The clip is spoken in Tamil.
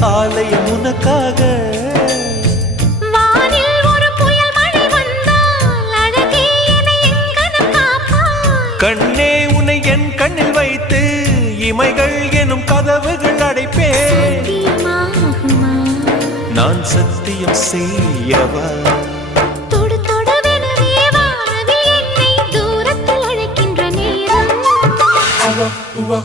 ஆலயம் உனக்காக. வானில் ஒரு புயல் மழை வந்தால் அழகே என்னை எங்கனம் காப்பாய். கண்ணே உன்னை என் கண்ணில் வைத்து இமைகள் எனும் கதவுகள் அடைப்பேன். சத்தியமாகுமா? நான் சத்தியம் செய்யவா? தொடு தொடுவெனவே வானவில் என்னை தூரத்தில் அழைக்கின்ற நேரம். உவா